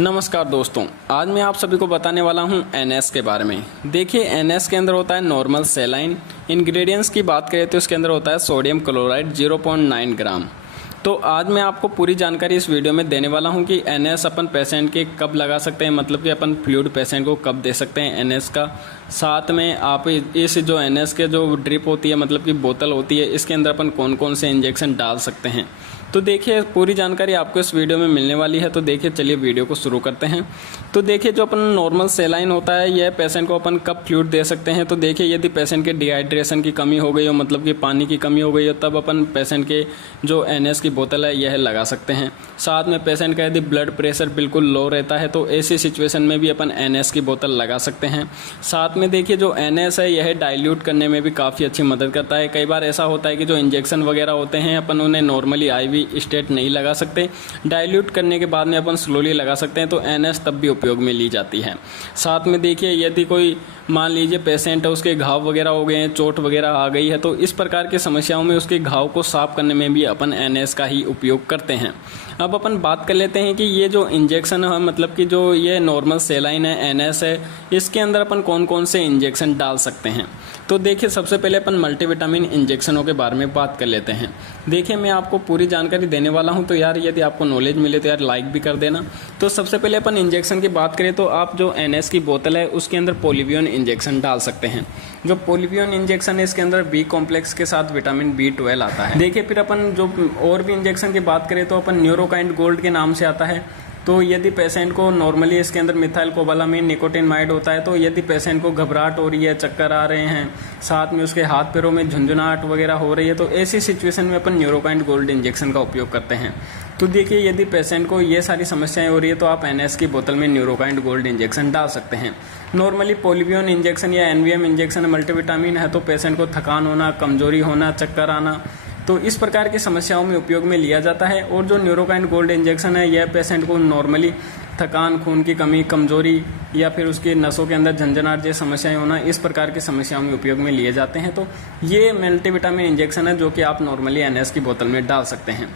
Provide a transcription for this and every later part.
नमस्कार दोस्तों, आज मैं आप सभी को बताने वाला हूं एनएस के बारे में। देखिए, एनएस के अंदर होता है नॉर्मल सेलाइन। इंग्रेडिएंट्स की बात करें तो इसके अंदर होता है सोडियम क्लोराइड 0.9 ग्राम। तो आज मैं आपको पूरी जानकारी इस वीडियो में देने वाला हूं कि एनएस अपन पेशेंट के कब लगा सकते हैं, मतलब कि अपन फ्लूइड पेशेंट को कब दे सकते हैं एनएस का। साथ में आप इस जो एनएस के जो ड्रिप होती है, मतलब कि बोतल होती है, इसके अंदर अपन कौन कौन से इंजेक्शन डाल सकते हैं। तो देखिए, पूरी जानकारी आपको इस वीडियो में मिलने वाली है। तो देखिए, चलिए वीडियो को शुरू करते हैं। तो देखिए, जो अपन नॉर्मल सेलाइन होता है, यह पेशेंट को अपन कब फ्लूइड दे सकते हैं। तो देखिए, यदि पेशेंट के डिहाइड्रेशन की कमी हो गई हो, मतलब कि पानी की कमी हो गई हो, तब अपन पेशेंट के जो एनएस की बोतल है यह लगा सकते हैं। साथ में पेशेंट का यदि ब्लड प्रेशर बिल्कुल लो रहता है तो ऐसी सिचुएशन में भी अपन एनएस की बोतल लगा सकते हैं। साथ में देखिए, जो एनएस है यह डाइल्यूट करने में भी काफ़ी अच्छी मदद करता है। कई बार ऐसा होता है कि जो इंजेक्शन वगैरह होते हैं अपन उन्हें नॉर्मली आईवी स्टेट नहीं लगा सकते, डाइल्यूट करने के बाद में अपन स्लोली लगा सकते हैं, तो एनएस तब भी उपयोग में ली जाती है। साथ में देखिए, यदि कोई मान लीजिए पेशेंट है, उसके घाव वगैरह हो गए हैं, चोट वगैरह आ गई है, तो इस प्रकार की समस्याओं में उसके घाव को साफ करने में भी अपन एनएस का ही उपयोग करते हैं। अब अपन बात कर लेते हैं कि ये जो इंजेक्शन है, मतलब कि जो ये नॉर्मल सेलाइन है, एनएस है, इसके अंदर अपन कौन कौन से इंजेक्शन डाल सकते हैं। तो देखिए, सबसे पहले अपन मल्टीविटामिन इंजेक्शनों के बारे में बात कर लेते हैं। देखिए, मैं आपको पूरी जानकारी देने वाला हूं, तो यार यदि आपको नॉलेज मिले तो यार लाइक भी कर देना। तो सबसे पहले अपन इंजेक्शन की बात करें तो आप जो एनएस की बोतल है उसके अंदर पोलिवियन इंजेक्शन डाल सकते हैं। जो पोलिवियन इंजेक्शन है, इसके अंदर बी कॉम्प्लेक्स के साथ विटामिन B12 आता है। देखिए, फिर अपन जो और भी इंजेक्शन की बात करें तो अपन न्यूरोकाइंड गोल्ड के नाम से आता है। तो यदि पेशेंट को नॉर्मली इसके अंदर मिथाइल कोबालामिन निकोटिनमाइड होता है, तो यदि पेशेंट को घबराहट हो रही है, चक्कर आ रहे हैं, साथ में उसके हाथ पैरों में झुंझुनाहट वगैरह हो रही है, तो ऐसी सिचुएशन में अपन न्यूरोकाइंड गोल्ड इंजेक्शन का उपयोग करते हैं। तो देखिए, यदि पेशेंट को ये सारी समस्याएं हो रही है तो आप एनएस की बोतल में न्यूरोकाइंड गोल्ड इंजेक्शन डाल सकते हैं। नॉर्मली पोलिवियन इंजेक्शन या एनवीएम इंजेक्शन मल्टीविटामिन है, तो पेशेंट को थकान होना, कमजोरी होना, चक्कर आना, तो इस प्रकार की समस्याओं में उपयोग में लिया जाता है। और जो न्यूरोकाइंड गोल्ड इंजेक्शन है, यह पेशेंट को नॉर्मली थकान, खून की कमी, कमजोरी या फिर उसकी नसों के अंदर झंझनाहट जैसी समस्याएं होना, इस प्रकार की समस्याओं में उपयोग में लिए जाते हैं। तो ये मल्टीविटामिन इंजेक्शन है जो कि आप नॉर्मली एनएस की बोतल में डाल सकते हैं।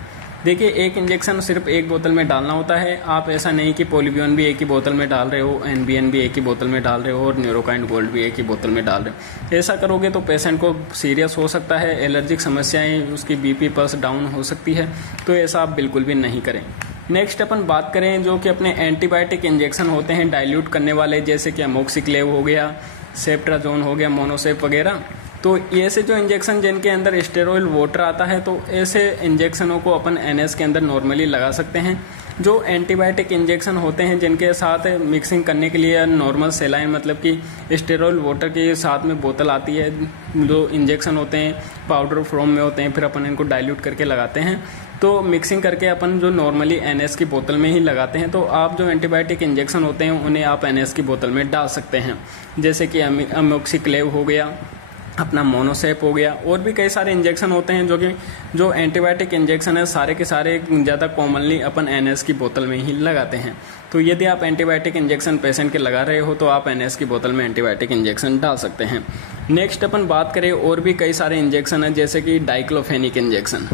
देखिए, एक इंजेक्शन सिर्फ एक बोतल में डालना होता है। आप ऐसा नहीं कि पोलिवियन भी एक ही बोतल में डाल रहे हो, एनबीएन भी एक ही बोतल में डाल रहे हो और न्यूरोकाइंड गोल्ड भी एक ही बोतल में डाल रहे हो। ऐसा करोगे तो पेशेंट को सीरियस हो सकता है, एलर्जिक समस्याएं, उसकी बीपी पल्स डाउन हो सकती है। तो ऐसा आप बिल्कुल भी नहीं करें। नेक्स्ट अपन बात करें जो कि अपने एंटीबायोटिक इंजेक्शन होते हैं डाइल्यूट करने वाले, जैसे कि अमोक्सिक्लेव हो गया, सेप्ट्राजोन हो गया, मोनोसेप वगैरह। तो ऐसे जो इंजेक्शन जिनके अंदर स्टेरॉइड वाटर आता है, तो ऐसे इंजेक्शनों को अपन एनएस के अंदर नॉर्मली लगा सकते हैं। जो एंटीबायोटिक इंजेक्शन होते हैं जिनके साथ मिक्सिंग करने के लिए नॉर्मल सेलाइन, मतलब कि स्टेरॉइड वाटर के साथ में बोतल आती है, जो इंजेक्शन होते हैं पाउडर फॉर्म में होते हैं, फिर अपन इनको डाइल्यूट करके लगाते हैं। तो मिक्सिंग करके अपन जो नॉर्मली एनएस की बोतल में ही लगाते हैं। तो आप जो एंटीबायोटिक इंजेक्शन होते हैं उन्हें आप एनएस की बोतल में डाल सकते हैं, जैसे कि अमोक्सिक्लेव हो गया, अपना मोनोसेप हो गया, और भी कई सारे इंजेक्शन होते हैं जो एंटीबायोटिक इंजेक्शन है, सारे के सारे ज़्यादा कॉमनली अपन एनएस की बोतल में ही लगाते हैं। तो यदि आप एंटीबायोटिक इंजेक्शन पेशेंट के लगा रहे हो तो आप एनएस की बोतल में एंटीबायोटिक इंजेक्शन डाल सकते हैं। नेक्स्ट अपन बात करें, और भी कई सारे इंजेक्शन हैं, जैसे कि डाइक्लोफेनिक इंजेक्शन।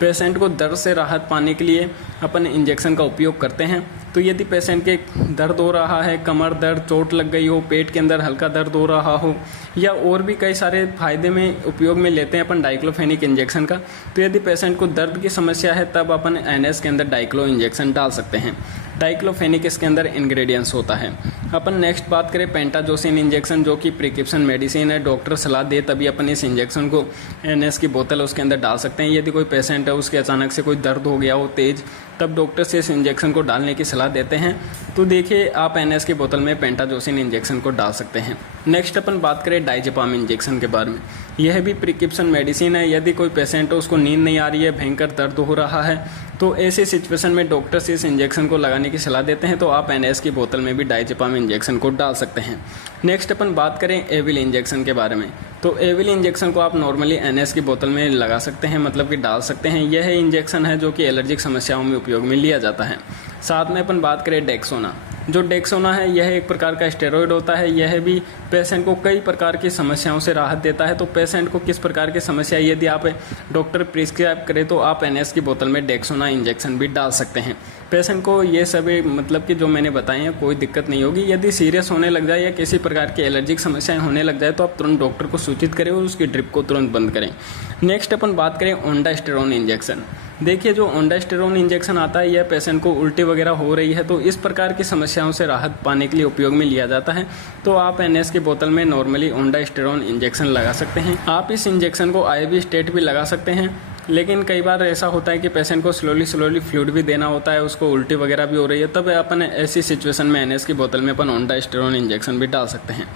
पेशेंट को दर्द से राहत पाने के लिए अपन इंजेक्शन का उपयोग करते हैं। तो यदि पेशेंट के दर्द हो रहा है, कमर दर्द, चोट लग गई हो, पेट के अंदर हल्का दर्द हो रहा हो, या और भी कई सारे फायदे में उपयोग में लेते हैं अपन डाइक्लोफेनिक इंजेक्शन का। तो यदि पेशेंट को दर्द की समस्या है तब अपन एनएस के अंदर डाइक्लो इंजेक्शन डाल सकते हैं। डाइक्लोफेनिक इसके अंदर इंग्रेडिएंट्स होता है। अपन नेक्स्ट बात करें पेंटाजोसिन इंजेक्शन, जो कि प्रिस्क्रिप्शन मेडिसिन है, डॉक्टर सलाह दे तभी अपन इस इंजेक्शन को एनएस की बोतल उसके अंदर डाल सकते हैं। यदि कोई पेशेंट है उसके अचानक से कोई दर्द हो गया हो तेज, तब डॉक्टर से इस इंजेक्शन को डालने की सलाह देते हैं। तो देखिए, आप एनएस की बोतल में पेंटाजोसिन इंजेक्शन को डाल सकते हैं। नेक्स्ट अपन बात करें डाइजेपाम इंजेक्शन के बारे में। यह भी प्रिस्क्रिप्शन मेडिसिन है। यदि कोई पेशेंट है उसको नींद नहीं आ रही है, भयंकर दर्द हो रहा है, तो ऐसी सिचुएशन में डॉक्टर से इस इंजेक्शन को लगाने की सलाह देते हैं। तो आप एनएस की बोतल में भी डाइजेपाम इंजेक्शन को डाल सकते हैं। नेक्स्ट अपन बात करें एविल इंजेक्शन के बारे में। तो एविल इंजेक्शन को आप नॉर्मली एनएस की बोतल में लगा सकते हैं, मतलब कि डाल सकते हैं। यह इंजेक्शन है जो कि एलर्जिक समस्याओं में उपयोग में लिया जाता है। साथ में अपन बात करें डेक्सोना। जो डेक्सोना है यह एक प्रकार का स्टेरॉयड होता है। यह भी पेशेंट को कई प्रकार की समस्याओं से राहत देता है। तो पेशेंट को किस प्रकार की समस्या, यदि आप डॉक्टर प्रिस्क्राइब करे तो आप NS की बोतल में डेक्सोना इंजेक्शन भी डाल सकते हैं। पेशेंट को ये सभी मतलब कि जो मैंने बताए हैं कोई दिक्कत नहीं होगी। यदि सीरियस होने लग जाए या किसी प्रकार की एलर्जिक समस्याएं होने लग जाए तो आप तुरंत डॉक्टर को सूचित करें और उसकी ड्रिप को तुरंत बंद करें। नेक्स्ट अपन बात करें ओंडास्टेरोन इंजेक्शन। देखिए जो ओंडास्टेरोन इंजेक्शन आता है यह पेशेंट को उल्टी वगैरह हो रही है तो इस प्रकार की समस्याओं से राहत पाने के लिए उपयोग में लिया जाता है। तो आप NS की बोतल में नॉर्मली ओंडास्टेरोन इंजेक्शन लगा सकते हैं। आप इस इंजेक्शन को IV स्टेट भी लगा सकते हैं, लेकिन कई बार ऐसा होता है कि पेशेंट को स्लोली फ्लूइड भी देना होता है, उसको उल्टी वगैरह भी हो रही है, तब अपन ऐसी सिचुएशन में NS की बोतल में अपन ओंडास्टेरोन इंजेक्शन भी डाल सकते हैं।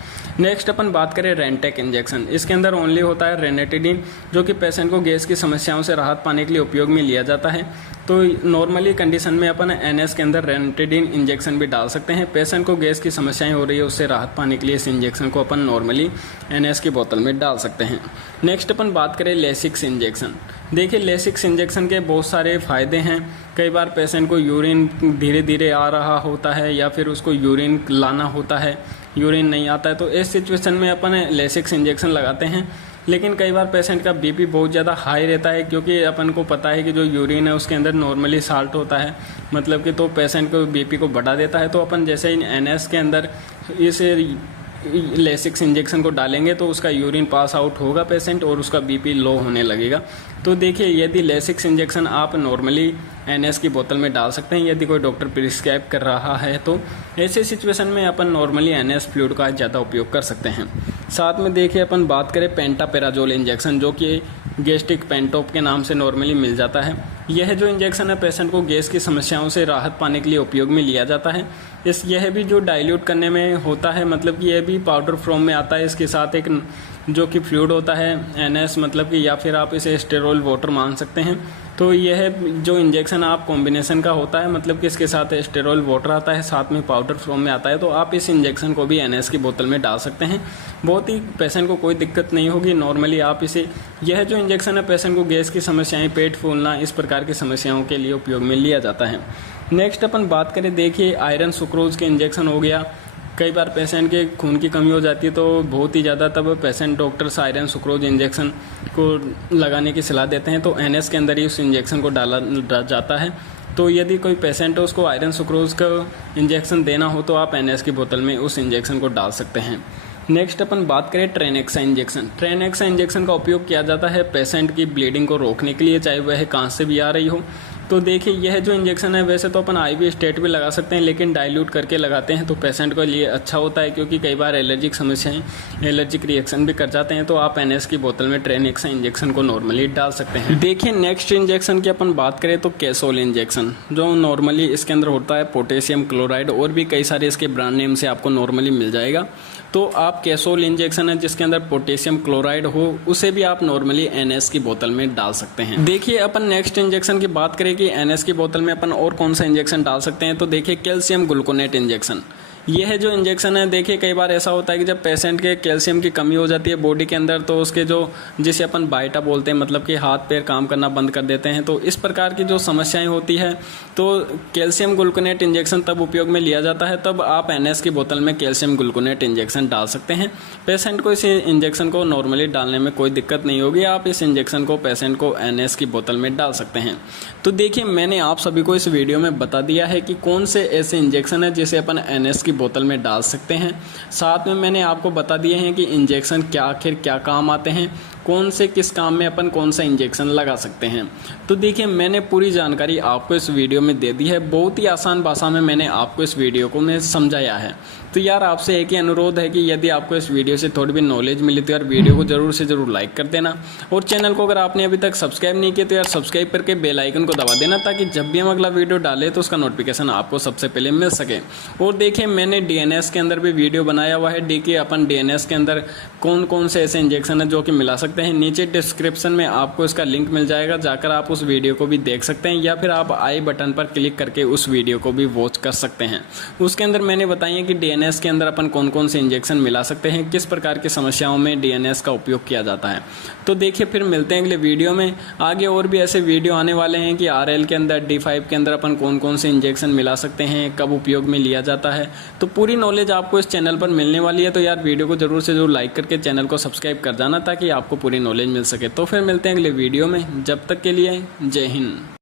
नेक्स्ट अपन बात करें रेंटेक इंजेक्शन। इसके अंदर ओनली होता है रेनेटिडिन, जो कि पेशेंट को गैस की समस्याओं से राहत पाने के लिए उपयोग में लिया जाता है। तो नॉर्मली कंडीशन में अपन NS के अंदर रेनेटिडिन इंजेक्शन भी डाल सकते हैं। पेशेंट को गैस की समस्याएं हो रही है उससे राहत पाने के लिए इस इंजेक्शन को अपन नॉर्मली NS की बोतल में डाल सकते हैं। नेक्स्ट अपन बात करें लेसिक्स इंजेक्शन। देखिए लेसिक्स इंजेक्शन के बहुत सारे फ़ायदे हैं। कई बार पेशेंट को यूरिन धीरे धीरे आ रहा होता है या फिर उसको यूरिन लाना होता है, यूरिन नहीं आता है, तो इस सिचुएशन में अपन लेसिक्स इंजेक्शन लगाते हैं। लेकिन कई बार पेशेंट का BP बहुत ज़्यादा हाई रहता है, क्योंकि अपन को पता है कि जो यूरिन है उसके अंदर नॉर्मली साल्ट होता है, मतलब कि तो पेशेंट को BP को बढ़ा देता है। तो अपन जैसे ही NS के अंदर इस लेसिक्स इंजेक्शन को डालेंगे तो उसका यूरिन पास आउट होगा पेशेंट और उसका BP लो होने लगेगा। तो देखिए यदि लेसिक्स इंजेक्शन आप नॉर्मली NS की बोतल में डाल सकते हैं यदि कोई डॉक्टर प्रिस्क्राइब कर रहा है, तो ऐसे सिचुएशन में अपन नॉर्मली NS फ्लूइड का ज़्यादा उपयोग कर सकते हैं। साथ में देखिए अपन बात करें पेंटापेराजोल इंजेक्शन, जो कि गैस्ट्रिक पेंटोप के नाम से नॉर्मली मिल जाता है। यह जो इंजेक्शन है पेशेंट को गैस की समस्याओं से राहत पाने के लिए उपयोग में लिया जाता है। यह भी जो डाइल्यूट करने में होता है, मतलब कि यह भी पाउडर फॉर्म में आता है। इसके साथ एक जो कि फ्लूइड होता है NS, मतलब कि या फिर आप इसे स्टेरॉल वाटर मान सकते हैं। तो यह जो इंजेक्शन आप कॉम्बिनेशन का होता है, मतलब कि इसके साथ स्टेरॉल वाटर आता है, साथ में पाउडर फॉर्म में आता है। तो आप इस इंजेक्शन को भी NS की बोतल में डाल सकते हैं। बहुत ही पेशेंट को कोई दिक्कत नहीं होगी। नॉर्मली आप इसे, यह जो इंजेक्शन है पेशेंट को गैस की समस्याएं, पेट फूलना, इस प्रकार की समस्याओं के लिए उपयोग में लिया जाता है। नेक्स्ट अपन बात करें, देखिए आयरन सुक्रोज के इंजेक्शन हो गया। कई बार पेशेंट के खून की कमी हो जाती है तो बहुत ही ज़्यादा, तब patient doctors iron sucrose injection को लगाने की सलाह देते हैं। तो NS के अंदर ही उस इंजेक्शन को डाला जाता है। तो यदि कोई पेशेंट है उसको आयरन सुक्रोज का इंजेक्शन देना हो तो आप NS की बोतल में उस इंजेक्शन को डाल सकते हैं। नेक्स्ट अपन बात करें ट्रेनेक्सा इंजेक्शन। ट्रेनेक्सा इंजेक्शन का उपयोग किया जाता है पेशेंट की ब्लीडिंग को रोकने के लिए, चाहे वह कहाँ से भी आ रही हो। तो देखिए यह जो इंजेक्शन है वैसे तो अपन IV स्टेट भी लगा सकते हैं, लेकिन डाइल्यूट करके लगाते हैं तो पेशेंट के लिए अच्छा होता है, क्योंकि कई बार एलर्जिक समस्याएं, एलर्जिक रिएक्शन भी कर जाते हैं। तो आप NS की बोतल में ट्रेनेक्सा इंजेक्शन को नॉर्मली डाल सकते हैं। देखिए नेक्स्ट इंजेक्शन की अपन बात करें तो कैसोल इंजेक्शन, जो नॉर्मली इसके अंदर होता है पोटेशियम क्लोराइड, और भी कई सारे इसके ब्रांड नेम से आपको नॉर्मली मिल जाएगा। तो आप कैसोल इंजेक्शन है जिसके अंदर पोटेशियम क्लोराइड हो, उसे भी आप नॉर्मली NS की बोतल में डाल सकते हैं। देखिए अपन नेक्स्ट इंजेक्शन की बात करें कि NS की बोतल में अपन और कौन सा इंजेक्शन डाल सकते हैं, तो देखिए कैल्शियम ग्लूकोनेट इंजेक्शन। यह जो इंजेक्शन है, देखिए कई बार ऐसा होता है कि जब पेशेंट के कैल्शियम की कमी हो जाती है बॉडी के अंदर, तो उसके जो, जिसे अपन बाइटा बोलते हैं, मतलब कि हाथ पैर काम करना बंद कर देते हैं। तो इस प्रकार की जो समस्याएं होती है तो कैल्शियम ग्लूकोनेट इंजेक्शन तब उपयोग में लिया जाता है, तब आप NS की बोतल में कैल्शियम ग्लूकोनेट इंजेक्शन डाल सकते हैं। पेशेंट को इस इंजेक्शन को नॉर्मली डालने में कोई दिक्कत नहीं होगी। आप इस इंजेक्शन को पेशेंट को NS की बोतल में डाल सकते हैं। तो देखिए मैंने आप सभी को इस वीडियो में बता दिया है कि कौन से ऐसे इंजेक्शन है जिसे अपन NS की बोतल में डाल सकते हैं। साथ में मैंने आपको बता दिए हैं कि इंजेक्शन क्या आखिर क्या काम आते हैं, कौन से किस काम में अपन कौन सा इंजेक्शन लगा सकते हैं। तो देखिए मैंने पूरी जानकारी आपको इस वीडियो में दे दी है। बहुत ही आसान भाषा में मैंने आपको इस वीडियो को मैं समझाया है। तो यार आपसे एक ही अनुरोध है कि यदि आपको इस वीडियो से थोड़ी भी नॉलेज मिली तो यार वीडियो को जरूर से जरूर लाइक कर देना, और चैनल को अगर आपने अभी तक सब्सक्राइब नहीं किया तो यार सब्सक्राइब करके बेल आइकन को दबा देना, ताकि जब भी हम अगला वीडियो डालें तो उसका नोटिफिकेशन आपको सबसे पहले मिल सके। और देखिए मैंने DNS के अंदर भी वीडियो बनाया हुआ है। देखिए अपन DNS के अंदर कौन कौन से ऐसे इंजेक्शन है जो कि मिला सकते हैं। सकते हैं। नीचे डिस्क्रिप्शन में आपको इसका लिंक मिल जाएगा, जाकर आप उस वीडियो को भी देख सकते हैं, या फिर आप आई बटन पर क्लिक करके उस वीडियो को भी वॉच कर सकते हैं। उसके अंदर मैंने बताया है कि डीएनएस के अंदर अपन कौन कौन से इंजेक्शन मिला सकते हैं, किस प्रकार की समस्याओं में डीएनएस का उपयोग किया जाता है। तो देखिए, फिर मिलते हैं अगले वीडियो में। आगे और भी ऐसे वीडियो आने वाले हैं कि आरएल के अंदर, D5 के अंदर अपन कौन कौन से इंजेक्शन मिला सकते हैं, कब उपयोग में लिया जाता है। तो पूरी नॉलेज आपको इस चैनल पर मिलने वाली है। तो यार वीडियो को जरूर से जरूर लाइक करके चैनल को सब्सक्राइब कर जाना, ताकि आपको पूरी नॉलेज मिल सके। तो फिर मिलते हैं अगले वीडियो में, जब तक के लिए जय हिंद।